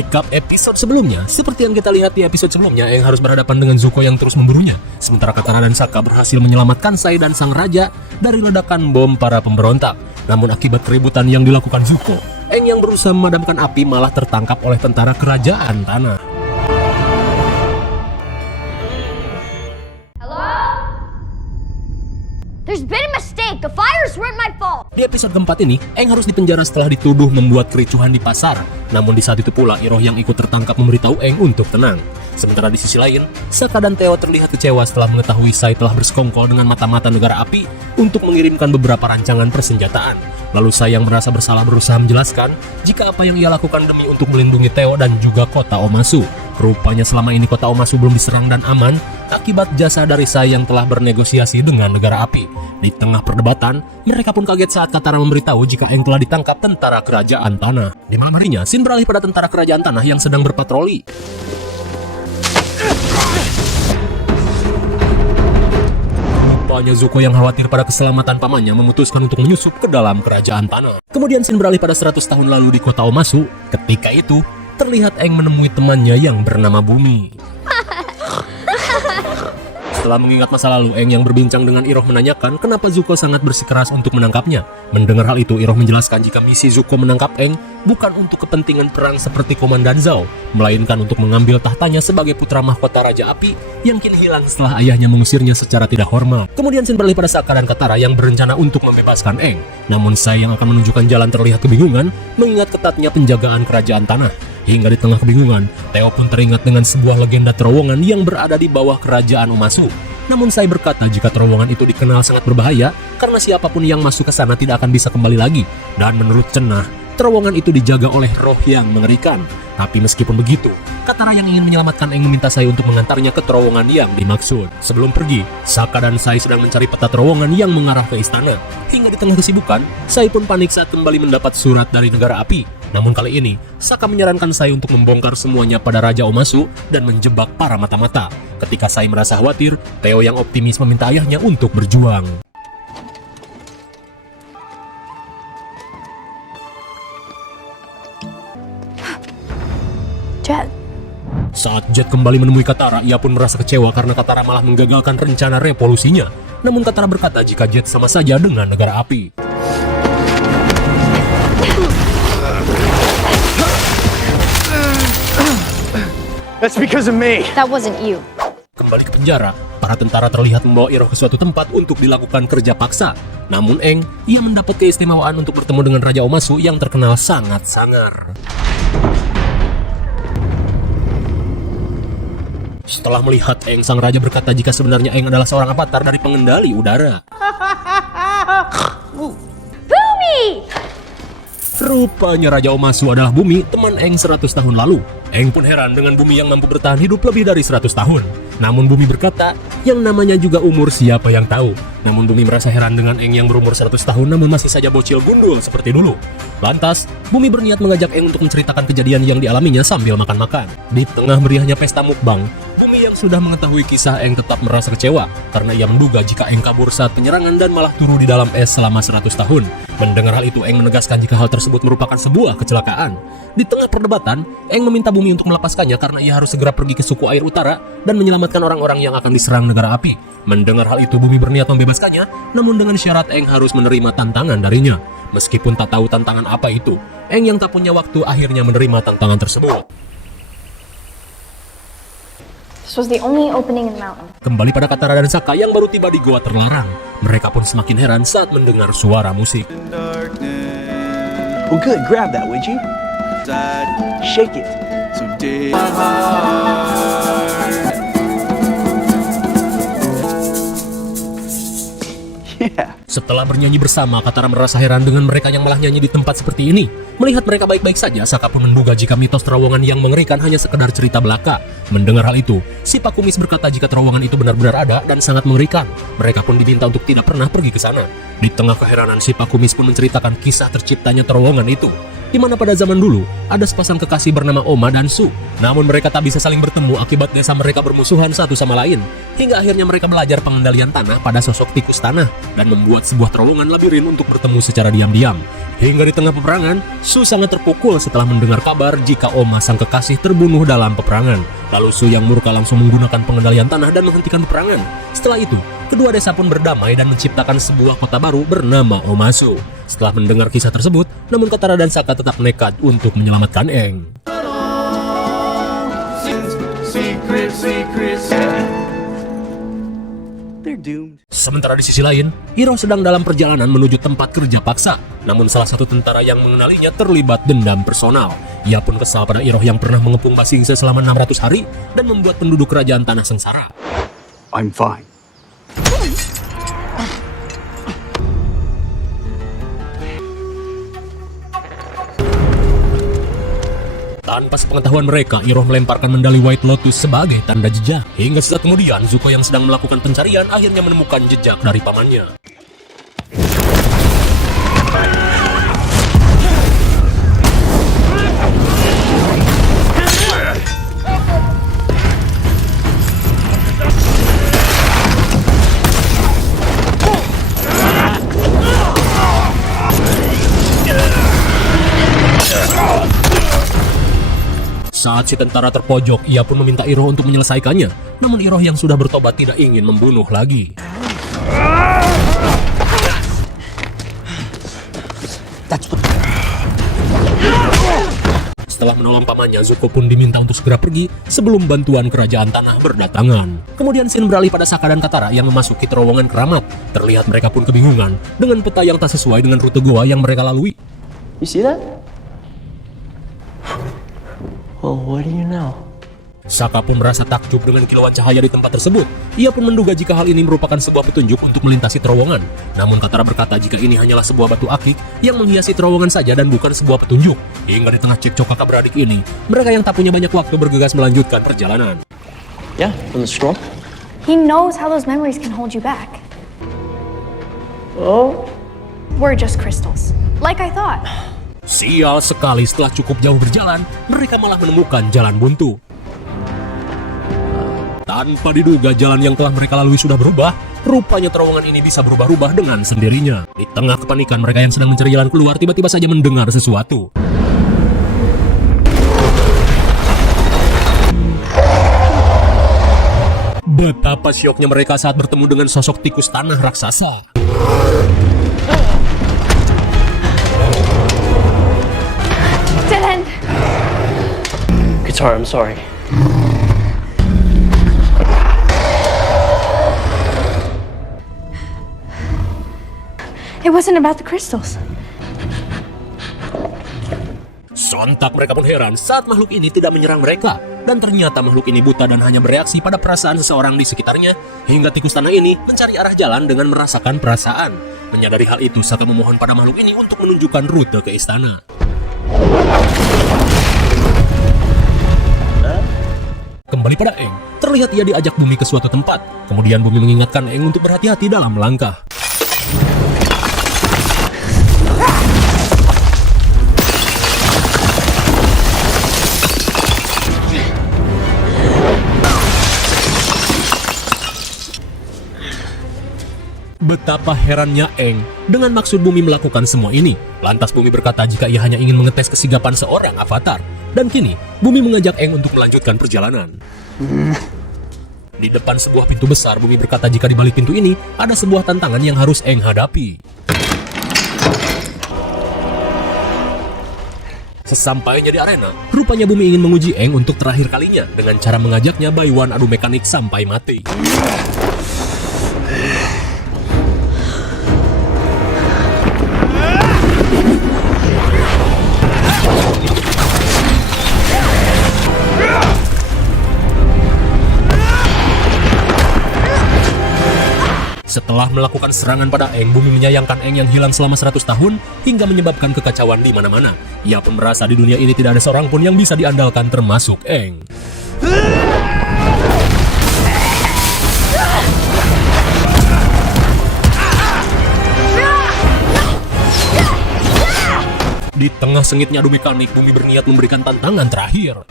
Recap episode sebelumnya, seperti yang kita lihat di episode sebelumnya, Aang harus berhadapan dengan Zuko yang terus memburunya. Sementara Katara dan Sokka berhasil menyelamatkan Sai dan sang raja dari ledakan bom para pemberontak. Namun akibat keributan yang dilakukan Zuko, Aang yang berusaha memadamkan api malah tertangkap oleh tentara kerajaan tanah. There's been a mistake. The fires weren't my fault. Di episode keempat ini, Aang harus dipenjara setelah dituduh membuat kericuhan di pasar. Namun di saat itu pula, Iroh yang ikut tertangkap memberitahu Aang untuk tenang. Sementara di sisi lain, Sokka dan Teo terlihat kecewa setelah mengetahui Sai telah bersekongkol dengan mata-mata negara api untuk mengirimkan beberapa rancangan persenjataan. Lalu Sai yang merasa bersalah berusaha menjelaskan jika apa yang ia lakukan demi untuk melindungi Teo dan juga kota Omasu. Rupanya selama ini kota Omasu belum diserang dan aman akibat jasa dari Sai yang telah bernegosiasi dengan negara api. Di tengah perdebatan, mereka pun kaget saat Katara memberitahu jika Aang telah ditangkap tentara kerajaan tanah. Di malam harinya, scene beralih pada tentara kerajaan tanah yang sedang berpatroli. Rupanya Zuko yang khawatir pada keselamatan pamannya memutuskan untuk menyusup ke dalam kerajaan tanah. Kemudian scene beralih pada 100 tahun lalu di kota Omasu. Ketika itu, terlihat Aang menemui temannya yang bernama Bumi. Setelah mengingat masa lalu, Aang yang berbincang dengan Iroh menanyakan kenapa Zuko sangat bersikeras untuk menangkapnya. Mendengar hal itu, Iroh menjelaskan jika misi Zuko menangkap Aang bukan untuk kepentingan perang seperti Komandan Zhao, melainkan untuk mengambil tahtanya sebagai putra mahkota Raja Api yang kini hilang setelah ayahnya mengusirnya secara tidak hormat. Kemudian scene beralih pada Sokka dan Katara yang berencana untuk membebaskan Aang. Namun Sai yang akan menunjukkan jalan terlihat kebingungan mengingat ketatnya penjagaan kerajaan tanah. Hingga di tengah kebingungan, Teo pun teringat dengan sebuah legenda terowongan yang berada di bawah kerajaan Omasu. Namun Sai berkata jika terowongan itu dikenal sangat berbahaya karena siapapun yang masuk ke sana tidak akan bisa kembali lagi. Dan menurut Cenah, terowongan itu dijaga oleh roh yang mengerikan. Tapi meskipun begitu, Katara yang ingin menyelamatkan Aang meminta Sai untuk mengantarnya ke terowongan yang dimaksud. Sebelum pergi, Sokka dan Sai sedang mencari peta terowongan yang mengarah ke istana. Hingga di tengah kesibukan, Sai pun panik saat kembali mendapat surat dari negara api. Namun kali ini, Sokka menyarankan Sai untuk membongkar semuanya pada Raja Omasu dan menjebak para mata-mata. Ketika Sai merasa khawatir, Teo yang optimis meminta ayahnya untuk berjuang. Jet. Saat Jet kembali menemui Katara, ia pun merasa kecewa karena Katara malah menggagalkan rencana revolusinya. Namun Katara berkata jika Jet sama saja dengan negara api. That's because of me. That wasn't you. Kembali ke penjara, para tentara terlihat membawa Iroh ke suatu tempat untuk dilakukan kerja paksa. Namun Aang, ia mendapat keistimewaan untuk bertemu dengan Raja Omasu yang terkenal sangat sangar. Setelah melihat Aang, sang raja berkata jika sebenarnya Aang adalah seorang avatar dari pengendali udara. Bumi! Rupanya Raja Omasu adalah Bumi, teman Aang 100 tahun lalu. Aang pun heran dengan Bumi yang mampu bertahan hidup lebih dari 100 tahun. Namun Bumi berkata, yang namanya juga umur siapa yang tahu. Namun Bumi merasa heran dengan Aang yang berumur 100 tahun namun masih saja bocil gundul seperti dulu. Lantas, Bumi berniat mengajak Aang untuk menceritakan kejadian yang dialaminya sambil makan-makan. Di tengah meriahnya pesta mukbang, Bumi yang sudah mengetahui kisah Aang tetap merasa kecewa karena ia menduga jika Aang kabur saat penyerangan dan malah turun di dalam es selama 100 tahun. Mendengar hal itu, Aang menegaskan jika hal tersebut merupakan sebuah kecelakaan. Di tengah perdebatan, Aang meminta Bumi untuk melepaskannya karena ia harus segera pergi ke suku air utara dan menyelamatkan orang-orang yang akan diserang negara api. Mendengar hal itu, Bumi berniat membebaskannya, namun dengan syarat Aang harus menerima tantangan darinya. Meskipun tak tahu tantangan apa itu, Aang yang tak punya waktu akhirnya menerima tantangan tersebut. This was the only opening in the mountain. Kembali pada Katara dan Sokka yang baru tiba di Goa Terlarang. Mereka pun semakin heran saat mendengar suara musik. Well, good. Grab that, would you? Shake it. So yeah. Setelah bernyanyi bersama, Katara merasa heran dengan mereka yang malah nyanyi di tempat seperti ini. Melihat mereka baik-baik saja, Sokka pun menduga jika mitos terowongan yang mengerikan hanya sekedar cerita belaka. Mendengar hal itu, si Pak Kumis berkata jika terowongan itu benar-benar ada dan sangat mengerikan. Mereka pun diminta untuk tidak pernah pergi ke sana. Di tengah keheranan, si Pak Kumis pun menceritakan kisah terciptanya terowongan itu, di mana pada zaman dulu ada sepasang kekasih bernama Oma dan Su. Namun mereka tak bisa saling bertemu akibat desa mereka bermusuhan satu sama lain. Hingga akhirnya mereka belajar pengendalian tanah pada sosok tikus tanah dan membuat membuat sebuah terowongan labirin untuk bertemu secara diam-diam. Hingga di tengah peperangan, Su sangat terpukul setelah mendengar kabar jika Oma sang kekasih terbunuh dalam peperangan. Lalu Su yang murka langsung menggunakan pengendalian tanah dan menghentikan peperangan. Setelah itu, kedua desa pun berdamai dan menciptakan sebuah kota baru bernama Omasu. Setelah mendengar kisah tersebut, namun Katara dan Sokka tetap nekat untuk menyelamatkan Aang. They're doomed. Sementara di sisi lain, Iroh sedang dalam perjalanan menuju tempat kerja paksa. Namun salah satu tentara yang mengenalinya terlibat dendam personal. Ia pun kesal pada Iroh yang pernah mengepung Ba Sing Se selama 600 hari dan membuat penduduk kerajaan tanah sengsara. I'm fine. Tanpa sepengetahuan mereka, Iroh melemparkan medali White Lotus sebagai tanda jejak. Hingga sesaat kemudian, Zuko yang sedang melakukan pencarian akhirnya menemukan jejak dari pamannya. Saat si tentara terpojok, ia pun meminta Iroh untuk menyelesaikannya. Namun Iroh yang sudah bertobat tidak ingin membunuh lagi. Setelah menolong pamannya, Zuko pun diminta untuk segera pergi sebelum bantuan kerajaan tanah berdatangan. Kemudian scene beralih pada Sokka dan Katara yang memasuki terowongan keramat. Terlihat mereka pun kebingungan dengan peta yang tak sesuai dengan rute goa yang mereka lalui. You see that? Well, what do you know? Sokka pun merasa takjub dengan kilauan cahaya di tempat tersebut. Ia pun menduga jika hal ini merupakan sebuah petunjuk untuk melintasi terowongan. Namun Katara berkata jika ini hanyalah sebuah batu akik yang menghiasi terowongan saja dan bukan sebuah petunjuk. Hingga di tengah cekcok kakak beradik ini, mereka yang tak punya banyak waktu bergegas melanjutkan perjalanan. Yeah, from the scroll. He knows how those memories can hold you back. Oh? We're just crystals. Like I thought. Sial sekali, setelah cukup jauh berjalan, mereka malah menemukan jalan buntu. Tanpa diduga jalan yang telah mereka lalui sudah berubah. Rupanya terowongan ini bisa berubah-ubah dengan sendirinya. Di tengah kepanikan mereka yang sedang mencari jalan keluar tiba-tiba saja mendengar sesuatu. Betapa syoknya mereka saat bertemu dengan sosok tikus tanah raksasa. Dead end. Katara, I'm sorry. It wasn't about the crystals. Sontak mereka pun heran saat makhluk ini tidak menyerang mereka. Dan ternyata makhluk ini buta dan hanya bereaksi pada perasaan seseorang di sekitarnya. Hingga tikus tanah ini mencari arah jalan dengan merasakan perasaan. Menyadari hal itu, Sokka memohon pada makhluk ini untuk menunjukkan rute ke istana. Kembali pada Aang, terlihat ia diajak Bumi ke suatu tempat. Kemudian Bumi mengingatkan Aang untuk berhati-hati dalam melangkah. Betapa herannya Aang dengan maksud Bumi melakukan semua ini. Lantas Bumi berkata jika ia hanya ingin mengetes kesigapan seorang avatar. Dan kini, Bumi mengajak Aang untuk melanjutkan perjalanan. Di depan sebuah pintu besar, Bumi berkata jika di balik pintu ini ada sebuah tantangan yang harus Aang hadapi. Sesampainya di arena, rupanya Bumi ingin menguji Aang untuk terakhir kalinya dengan cara mengajaknya Baiwan adu mekanik sampai mati. Setelah melakukan serangan pada Aang, Bumi menyayangkan Aang yang hilang selama 100 tahun hingga menyebabkan kekacauan di mana-mana. Ia pun merasa di dunia ini tidak ada seorang pun yang bisa diandalkan termasuk Aang. Di tengah sengitnya adu mekanik, Bumi berniat memberikan tantangan terakhir.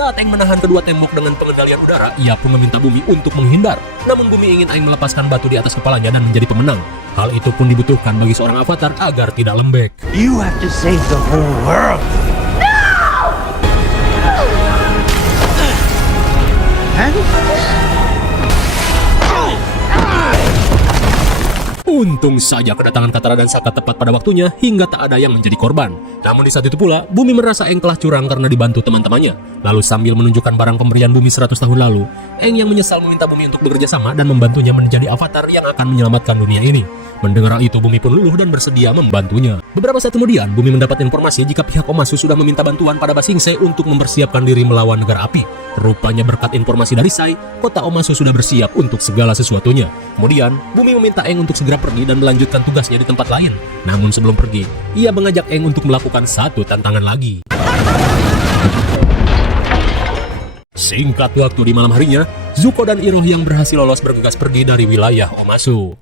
Saat Aang menahan kedua tembok dengan pengendalian udara, ia pun meminta Bumi untuk menghindar. Namun Bumi ingin Aang melepaskan batu di atas kepalanya dan menjadi pemenang. Hal itu pun dibutuhkan bagi seorang avatar agar tidak lembek. You have to save the whole world. Untung saja kedatangan Katara dan Sokka tepat pada waktunya hingga tak ada yang menjadi korban. Namun di saat itu pula, Bumi merasa Aang telah curang karena dibantu teman-temannya. Lalu sambil menunjukkan barang pemberian Bumi 100 tahun lalu, Aang yang menyesal meminta Bumi untuk bekerja sama dan membantunya menjadi avatar yang akan menyelamatkan dunia ini. Mendengar hal itu, Bumi pun luluh dan bersedia membantunya. Beberapa saat kemudian, Bumi mendapat informasi jika pihak Omasu sudah meminta bantuan pada Ba Sing Se untuk mempersiapkan diri melawan negara api. Rupanya berkat informasi dari Sai, kota Omasu sudah bersiap untuk segala sesuatunya. Kemudian, Bumi meminta Aang untuk segera pergi dan melanjutkan tugasnya di tempat lain. Namun sebelum pergi, ia mengajak Aang untuk melakukan satu tantangan lagi. Singkat waktu di malam harinya, Zuko dan Iroh yang berhasil lolos bergegas pergi dari wilayah Omasu.